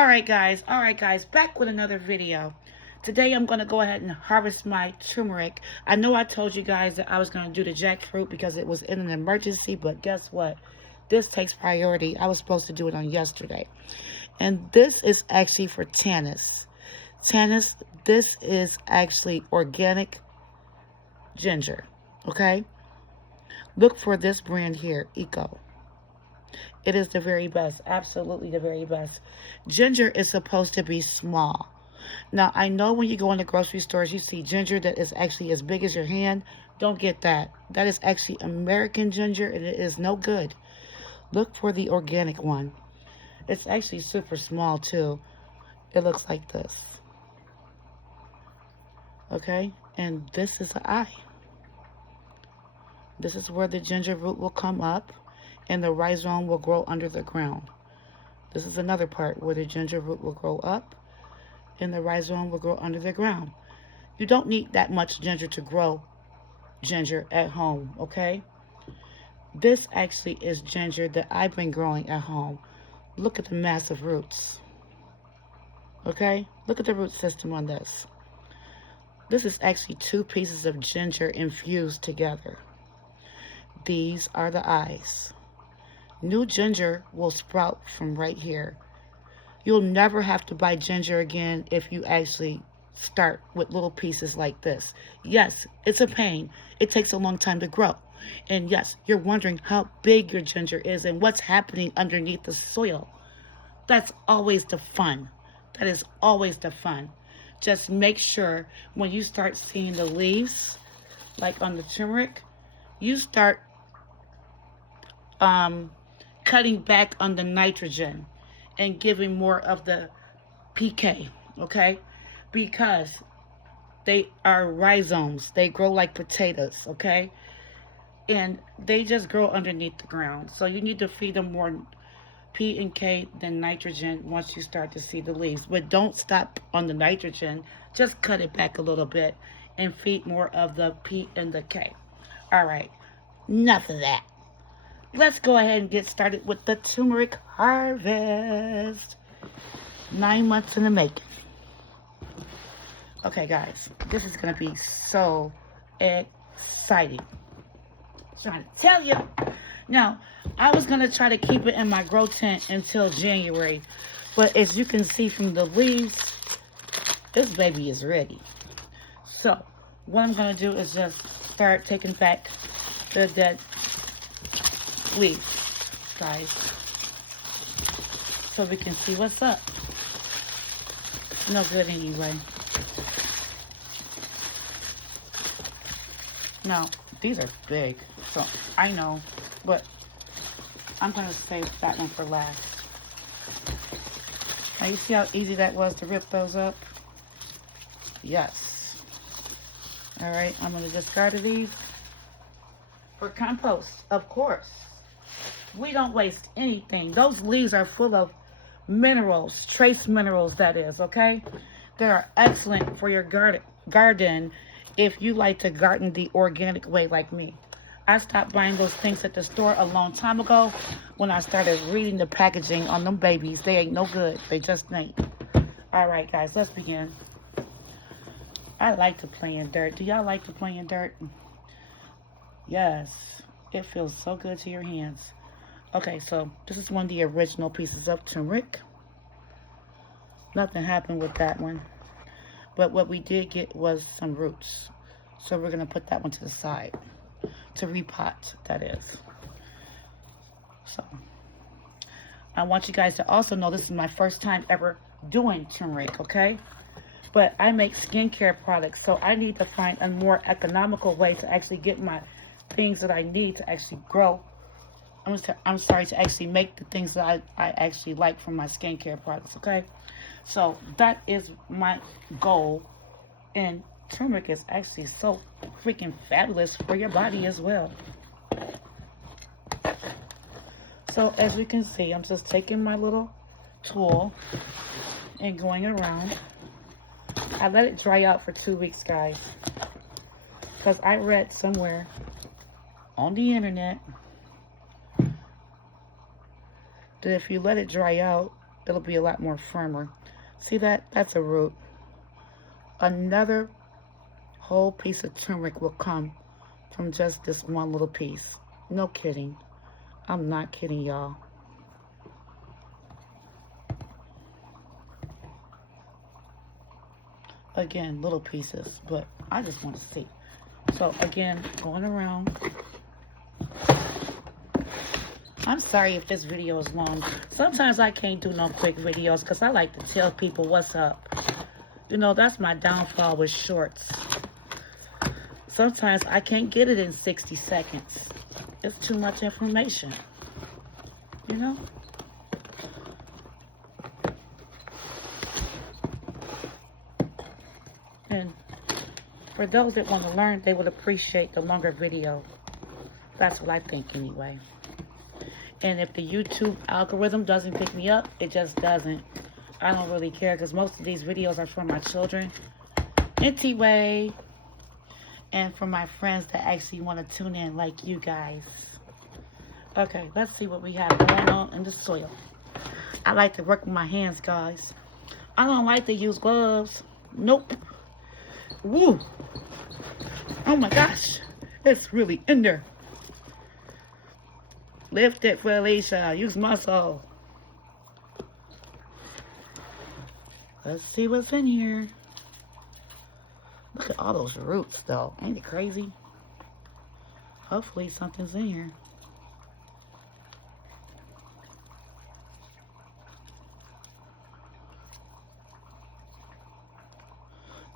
All right, guys, back with another video. Today I'm going to go ahead and harvest my turmeric. I know I told you guys that I was going to do the jackfruit because it was in an emergency, but guess what? This takes priority. I was supposed to do it on yesterday. And this is actually for Tanis. Tanis, this is actually organic ginger, okay? Look for this brand here, Eco. It is the very best, absolutely the very best. Ginger is supposed to be small. Now, I know when you go in the grocery stores, you see ginger that is actually as big as your hand. Don't get that. That is actually American ginger, and it is no good. Look for the organic one. It's actually super small, too. It looks like this. Okay? And this is an eye. This is where the ginger root will come up, and the rhizome will grow under the ground. This is another part where the ginger root will grow up, and the rhizome will grow under the ground. You don't need that much ginger to grow ginger at home, okay? This actually is ginger that I've been growing at home. Look at the massive roots, okay? Look at the root system on this. This is actually 2 pieces of ginger infused together. These are the eyes. New ginger will sprout from right here. You'll never have to buy ginger again if you actually start with little pieces like this. Yes, it's a pain. It takes a long time to grow. And yes, you're wondering how big your ginger is and what's happening underneath the soil. That's always the fun. That is always the fun. Just make sure when you start seeing the leaves, like on the turmeric, you start cutting back on the nitrogen and giving more of the PK, okay? Because they are rhizomes. They grow like potatoes, okay? And they just grow underneath the ground. So you need to feed them more P and K than nitrogen once you start to see the leaves. But don't stop on the nitrogen. Just cut it back a little bit and feed more of the P and the K. All right, enough of that. Let's go ahead and get started with the turmeric harvest. 9 months in the making. Okay, guys, this is going to be so exciting. Trying to tell you. Now, I was going to try to keep it in my grow tent until January. But as you can see from the leaves, this baby is ready. So, what I'm going to do is just start taking back the dead leaves, guys, so we can see what's up. No good anyway. Now, these are big, so I know, but I'm going to save that one for last. Now, you see how easy that was to rip those up? Yes. All right, I'm going to discard these for compost, of course. We don't waste anything. Those leaves are full of minerals, trace minerals, that is, okay? They are excellent for your garden if you like to garden the organic way like me. I stopped buying those things at the store a long time ago when I started reading the packaging on them babies. They ain't no good. They just ain't. All right, guys, let's begin. I like to play in dirt. Do y'all like to play in dirt? Yes. It feels so good to your hands. Okay, so this is one of the original pieces of turmeric. Nothing happened with that one. But what we did get was some roots. So we're going to put that one to the side. To repot, that is. So, I want you guys to also know this is my first time ever doing turmeric, okay? But I make skincare products, so I need to find a more economical way to actually get my things that I need to actually grow. I'm sorry, to actually make the things that I actually like from my skincare products, okay? So that is my goal. And turmeric is actually so freaking fabulous for your body as well. So as we can see, I'm just taking my little tool and going around. I let it dry out for 2 weeks, guys. Because I read somewhere on the internet that if you let it dry out, it'll be a lot more firmer. See that? That's a root. Another whole piece of turmeric will come from just this one little piece. No kidding. I'm not kidding, y'all. Again, little pieces, but I just want to see. So again, going around. I'm sorry if this video is long. Sometimes I can't do no quick videos because I like to tell people what's up. You know, that's my downfall with shorts. Sometimes I can't get it in 60 seconds. It's too much information. You know? And for those that want to learn, they would appreciate the longer video. That's what I think anyway. And if the YouTube algorithm doesn't pick me up, it just doesn't. I don't really care because most of these videos are for my children. Anyway, and for my friends that actually want to tune in like you guys. Okay, let's see what we have going on in the soil. I like to work with my hands, guys. I don't like to use gloves. Nope. Woo. Oh my gosh. It's really in there. Lift it, Felicia. Use muscle. Let's see what's in here. Look at all those roots, though. Ain't it crazy? Hopefully something's in here.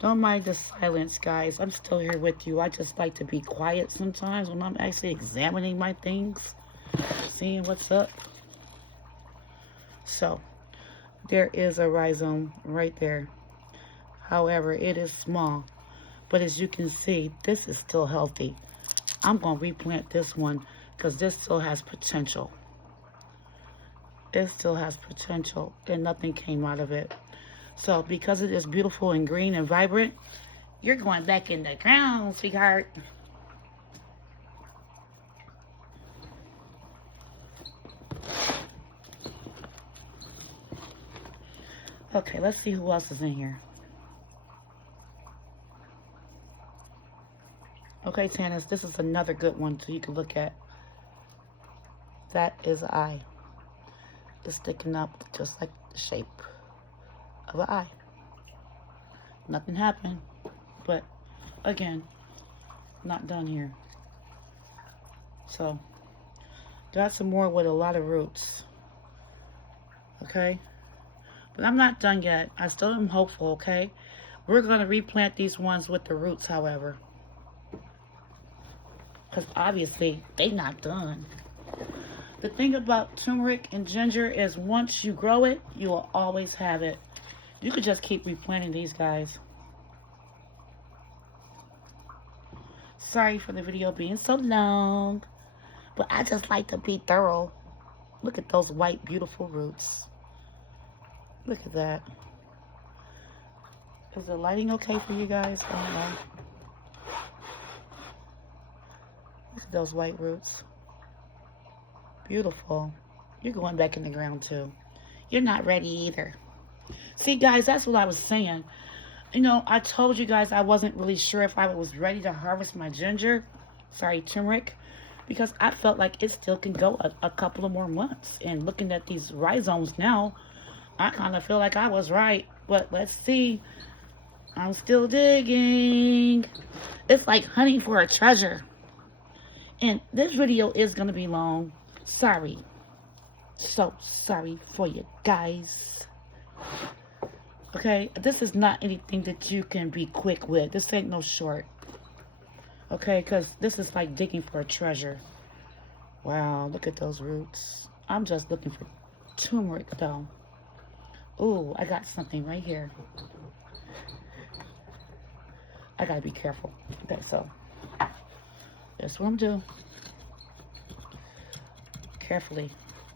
Don't mind the silence, guys. I'm still here with you. I just like to be quiet sometimes when I'm actually examining my things. Seeing what's up. So, there is a rhizome right there. However, it is small. But as you can see, this is still healthy. I'm going to replant this one because this still has potential. It still has potential and nothing came out of it. So, because it is beautiful and green and vibrant, you're going back in the ground, sweetheart. Okay, let's see who else is in here. Okay, Tanis, this is another good one so you can look at. That is an eye. It's sticking up just like the shape of an eye. Nothing happened, but again, not done here. So, got some more with a lot of roots. Okay? But I'm not done yet. I still am hopeful, okay? We're going to replant these ones with the roots, however. Because obviously, they're not done. The thing about turmeric and ginger is once you grow it, you will always have it. You could just keep replanting these guys. Sorry for the video being so long. But I just like to be thorough. Look at those white, beautiful roots. Look at that. Is the lighting okay for you guys? I don't know. Look at those white roots. Beautiful. You're going back in the ground too. You're not ready either. See, guys, that's what I was saying. You know, I told you guys I wasn't really sure if I was ready to harvest my ginger. Sorry, turmeric. Because I felt like it still can go a couple of more months. And looking at these rhizomes now, I kind of feel like I was right. But let's see. I'm still digging. It's like hunting for a treasure. And this video is going to be long. Sorry. So sorry for you guys. Okay? This is not anything that you can be quick with. This ain't no short. Okay? Because this is like digging for a treasure. Wow. Look at those roots. I'm just looking for turmeric though. Ooh, I got something right here. I gotta be careful. Okay, so that's what I'm doing. Carefully,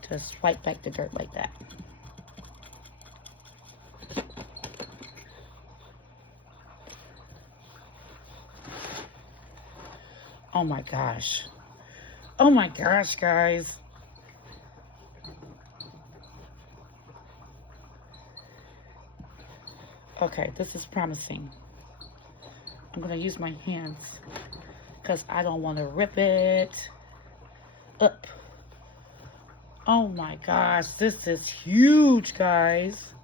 just swipe back the dirt like that. Oh my gosh. Oh my gosh, guys. Okay, this is promising. I'm going to use my hands because I don't want to rip it up. Oh my gosh, this is huge, guys.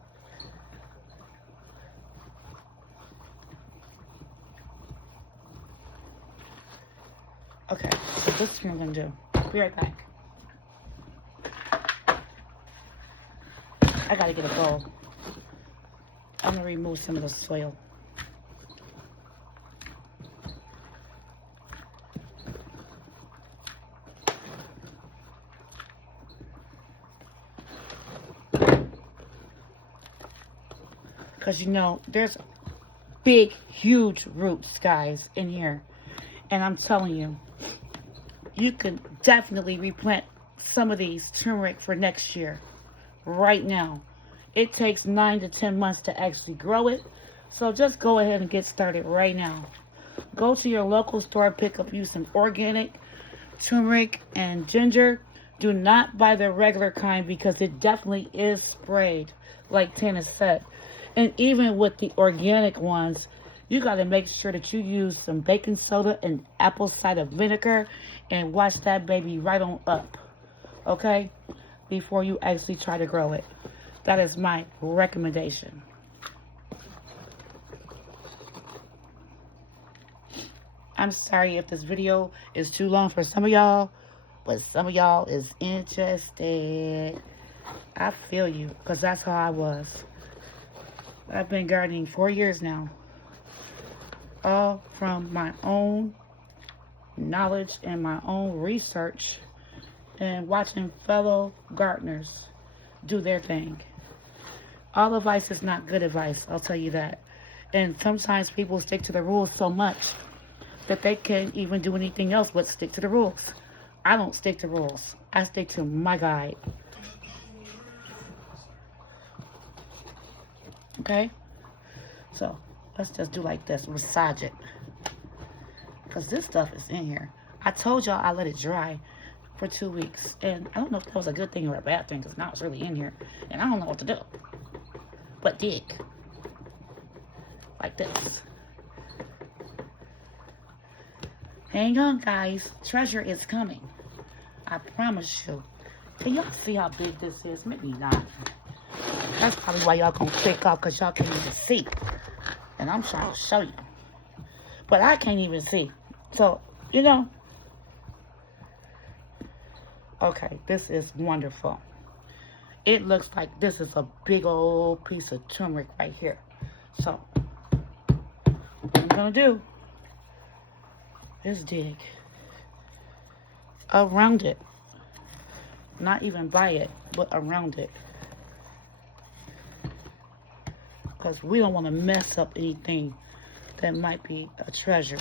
Okay, so this is what I'm going to do. Be right back. I got to get a bowl. I'm going to remove some of the soil. Because, you know, there's big, huge roots, guys, in here. And I'm telling you, you can definitely replant some of these turmeric for next year. Right now. It takes 9 to 10 months to actually grow it. So just go ahead and get started right now. Go to your local store, pick up you some organic turmeric and ginger. Do not buy the regular kind because it definitely is sprayed, like Tana said. And even with the organic ones, you got to make sure that you use some baking soda and apple cider vinegar and wash that baby right on up, okay? Before you actually try to grow it. That is my recommendation. I'm sorry if this video is too long for some of y'all, but some of y'all is interested. I feel you, because that's how I was. I've been gardening 4 years now. All from my own knowledge and my own research and watching fellow gardeners do their thing. All advice is not good advice, I'll tell you that. And sometimes people stick to the rules so much that they can't even do anything else but stick to the rules. I don't stick to rules. I stick to my guide. Okay? So, let's just do like this. Massage it. Because this stuff is in here. I told y'all I let it dry for 2 weeks. And I don't know if that was a good thing or a bad thing because now it's really in here. And I don't know what to do. But dig. Like this. Hang on, guys. Treasure is coming. I promise you. Can y'all see how big this is? Maybe not. That's probably why y'all gonna click off because y'all can't even see. And I'm trying to show you. But I can't even see. So, you know. Okay, this is wonderful. It looks like this is a big old piece of turmeric right here. So, what I'm gonna do is dig around it. Not even by it, but around it. Because we don't want to mess up anything that might be a treasure.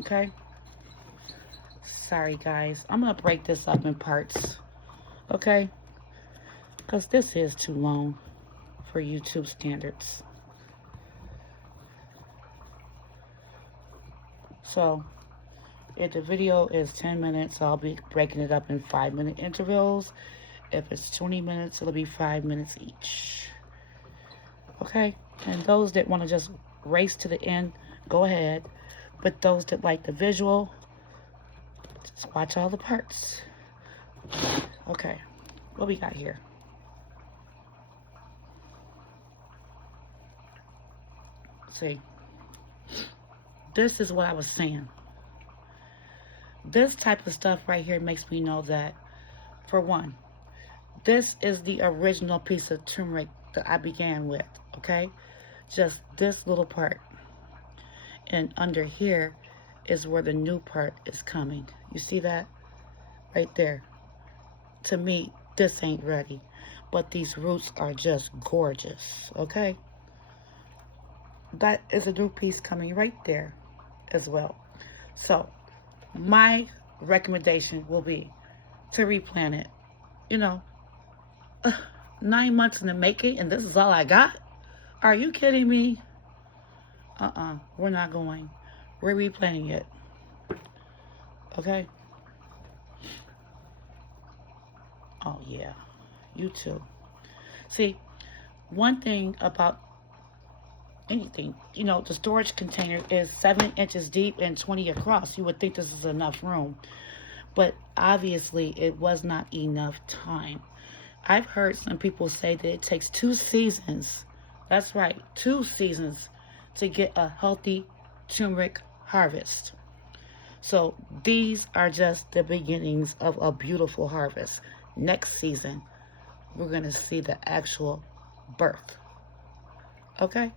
Okay? Sorry, guys. I'm going to break this up in parts. Okay? Because this is too long for YouTube standards. So, if the video is 10 minutes, I'll be breaking it up in 5-minute intervals. If it's 20 minutes, it'll be 5 minutes each. Okay? And those that want to just race to the end, go ahead. But those that like the visual, just watch all the parts. Okay. What we got here? See. This is what I was saying. This type of stuff right here makes me know that, for one, this is the original piece of turmeric that I began with, okay? Just this little part. And under here is where the new part is coming. You see that? Right there. To me, this ain't ready. But these roots are just gorgeous, okay? That is a new piece coming right there as well. So, my recommendation will be to replant it. You know, 9 months in the making, and this is all I got? Are you kidding me? We're not going. We're replanting it. Okay? Oh, yeah. You too. See, One thing about anything, you know, the storage container is 7 inches deep and 20 across. You would think this is enough room, but obviously it was not enough time. I've heard some people say that it takes 2 seasons. That's right, 2 seasons to get a healthy turmeric harvest. So these are just the beginnings of a beautiful harvest. Next season, we're going to see the actual birth. Okay?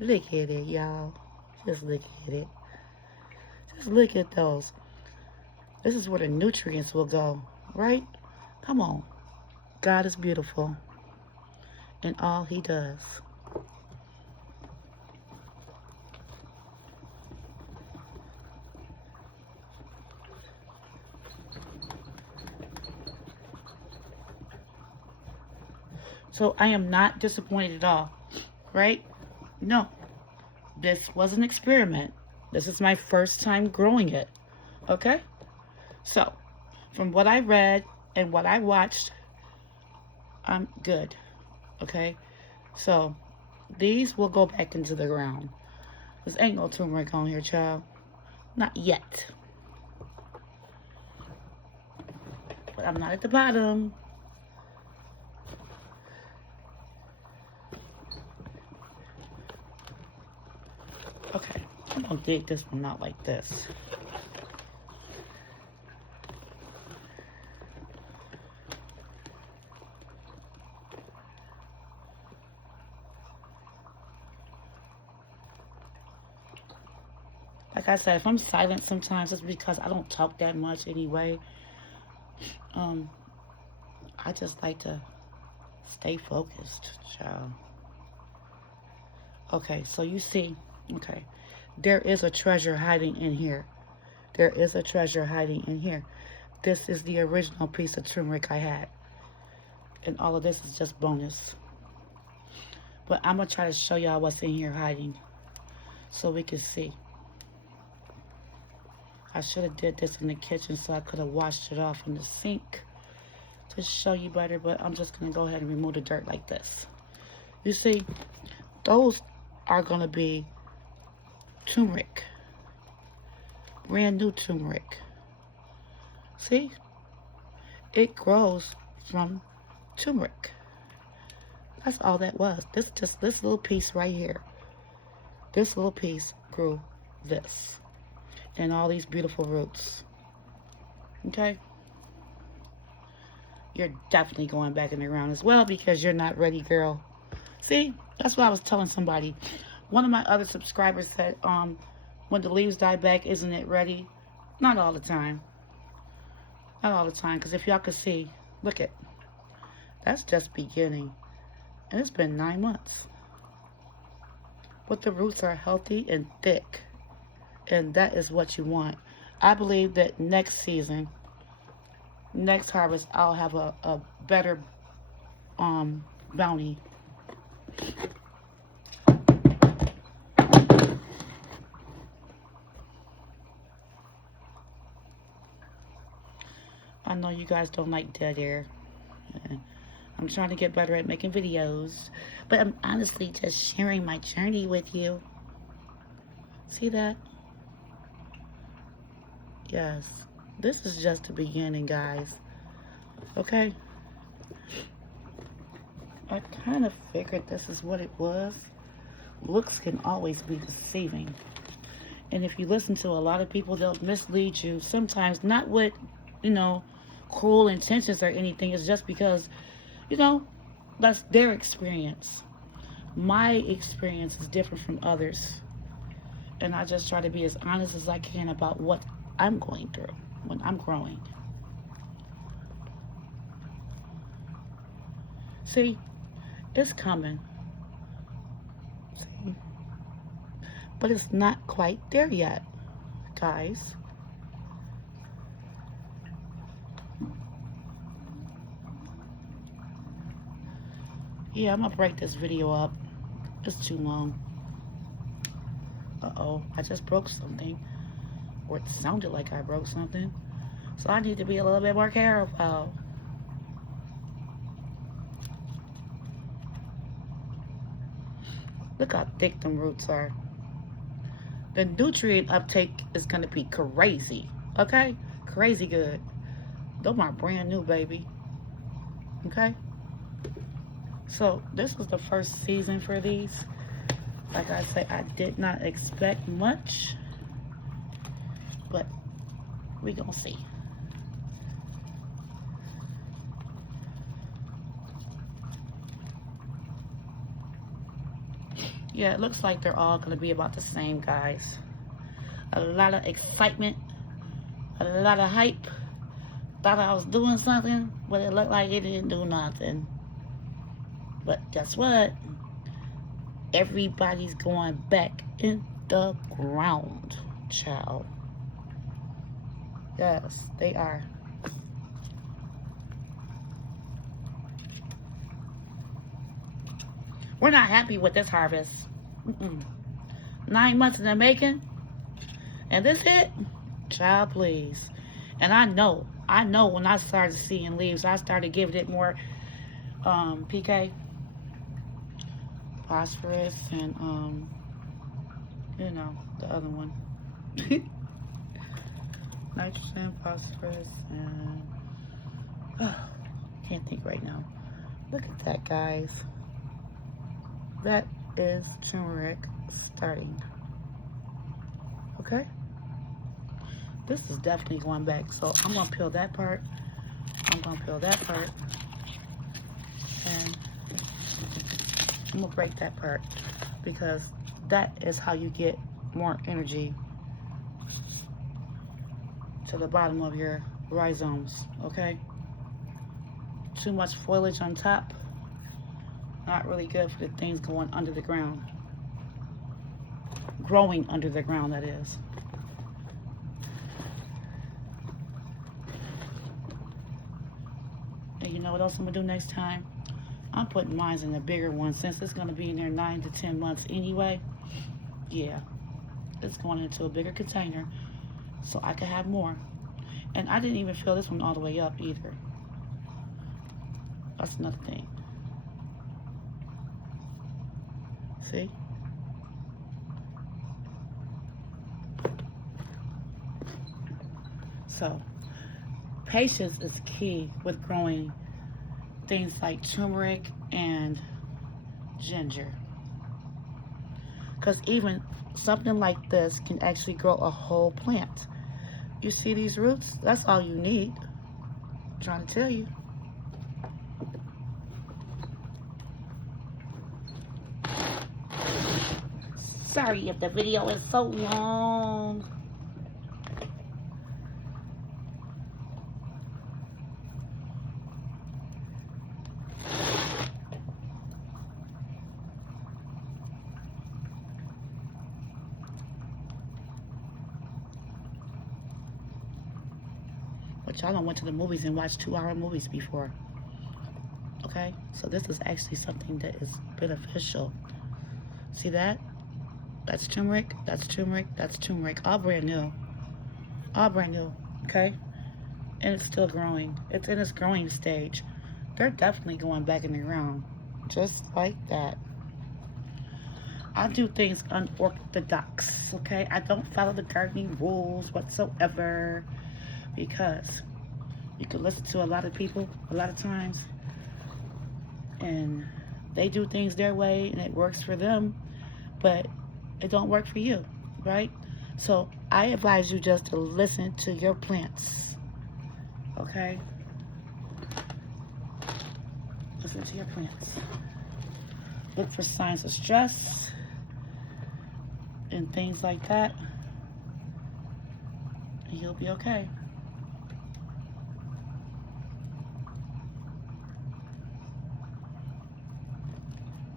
Look at it, y'all. Just look at it. Just look at those. This is where the nutrients will go, right? Come on. God is beautiful in all he does. So I am not disappointed at all, right? No, this was an experiment. This is my first time growing it, okay? So, from what I read and what I watched, I'm good, okay? So, these will go back into the ground. There ain't no turmeric on here, child. Not yet. But I'm not at the bottom. Okay, I'm gonna dig this one out like this. Like I said, if I'm silent sometimes, it's because I don't talk that much anyway. I just like to stay focused, child. Okay, so you see, okay, there is a treasure hiding in here. There is a treasure hiding in here. This is the original piece of turmeric I had. And all of this is just bonus. But I'm going to try to show y'all what's in here hiding so we can see. I should have did this in the kitchen so I could have washed it off in the sink to show you better, but I'm just going to go ahead and remove the dirt like this. You see, those are going to be turmeric. Brand new turmeric. See? It grows from turmeric. That's all that was. This little piece right here. This little piece grew this. And all these beautiful roots. Okay? You're definitely going back in the ground as well because you're not ready, girl. See? That's what I was telling somebody. One of my other subscribers said, when the leaves die back, isn't it ready? Not all the time. Not all the time. Because if y'all could see, look at, that's just beginning. And it's been 9 months. But the roots are healthy and thick. And that is what you want. I believe that next season, next harvest, I'll have a better bounty. I know you guys don't like dead air. I'm trying to get better at making videos. But I'm honestly just sharing my journey with you. See that? Yes. This is just the beginning, guys. Okay? I kind of figured this is what it was. Looks can always be deceiving. And if you listen to a lot of people, they'll mislead you. Sometimes not with, you know, cruel intentions or anything. It's just because, you know, that's their experience. My experience is different from others. And I just try to be as honest as I can about what I'm going through when I'm growing. See, it's coming. See? But it's not quite there yet, guys. Yeah, I'm gonna break this video up. It's too long. Uh-oh, I just broke something. Or it sounded like I broke something. So I need to be a little bit more careful. Look how thick them roots are. The nutrient uptake is going to be crazy. Okay? Crazy good. Those are brand new, baby. Okay? So, this was the first season for these. Like I say, I did not expect much. But we gonna see. Yeah, it looks like they're all gonna be about the same, guys. A lot of excitement, a lot of hype. Thought I was doing something, but it looked like it didn't do nothing. But guess what? Everybody's going back in the ground, child. Yes, they are. We're not happy with this harvest. 9 months in the making, and this hit, child, please. And I know when I started seeing leaves, I started giving it more PK, phosphorus, and you know, the other one. Nitrogen, phosphorus, and can't think right now. Look at that, guys. That is turmeric starting. Okay? This is definitely going back. So I'm going to peel that part. I'm going to peel that part. And I'm going to break that part. Because that is how you get more energy to the bottom of your rhizomes. Okay? Too much foliage on top. Not really good for the things going under the ground. Growing under the ground, that is. And you know what else I'm going to do next time? I'm putting mine in the bigger one since it's going to be in there 9 to 10 months anyway. Yeah. It's going into a bigger container so I can have more. And I didn't even fill this one all the way up either. That's another thing. See? So, patience is key with growing things like turmeric and ginger. Because even something like this can actually grow a whole plant. You see these roots? That's all you need. I'm trying to tell you. Sorry if the video is so long. But y'all don't went to the movies and watched 2-hour movies before. Okay? So this is actually something that is beneficial. See that? That's turmeric, that's turmeric, that's turmeric. All brand new. All brand new, okay? And it's still growing. It's in its growing stage. They're definitely going back in the ground. Just like that. I do things unorthodox, okay? I don't follow the gardening rules whatsoever. Because you can listen to a lot of people a lot of times. And they do things their way and it works for them. But it don't work for you, right? So I advise you just to listen to your plants, okay? Listen to your plants. Look for signs of stress and things like that, and you'll be okay.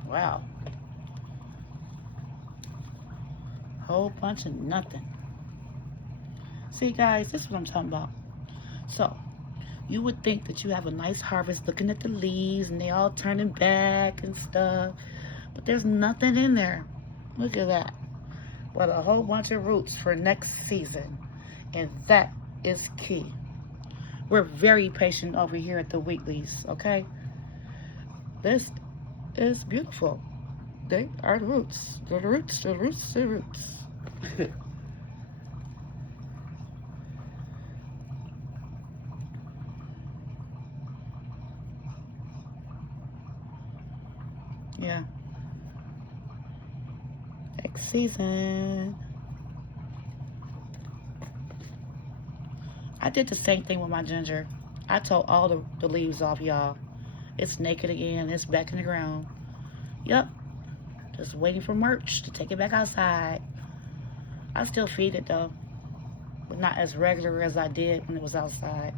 Wow. Whole bunch of nothing. See, guys, this is what I'm talking about. So, you would think that you have a nice harvest looking at the leaves and they all turning back and stuff. But there's nothing in there. Look at that. But a whole bunch of roots for next season. And that is key. We're very patient over here at the Wheatleys, okay? This is beautiful. They are the roots. They're the roots. They're the roots. They're the roots. Yeah. Next season. I did the same thing with my ginger. I tore all the leaves off, y'all. It's naked again. It's back in the ground. Yep. Just waiting for March to take it back outside. I still feed it though, but not as regular as I did when it was outside.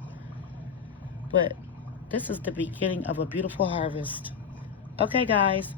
But this is the beginning of a beautiful harvest. Okay, guys.